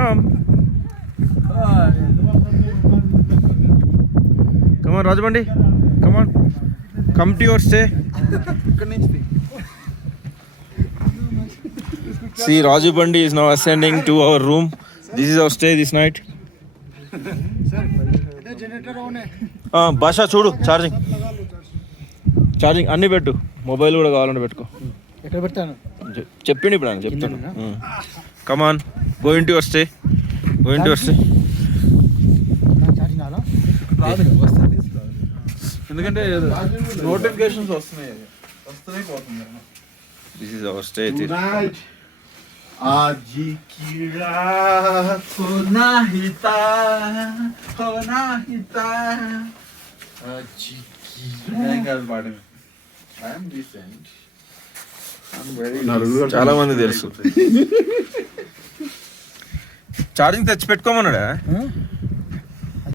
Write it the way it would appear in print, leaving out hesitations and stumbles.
Come. Come on, Rajabandi. Come on. Come to your stay. See, Rajabandi is now ascending to our room. This is our stay this night. భాష చూడు charging అన్నీ పెట్టు mobile కూడా కావాలంటే పెట్టుకో. ఎక్కడ పెడతాను చెప్పిండి ఇప్పుడు అని చెప్తాను. కమాన్ గోయింగ్ టు యువర్ స్టే. ఎందుకంటే నోటిఫికేషన్స్ వస్తున్నాయి పోతుంది. This is our stay. आज की रात होना ही था आज की पाట I am decent. చాలా మంది తెలుసు. ఛార్జింగ్ తెచ్చి పెట్టుకోమన్నాడా?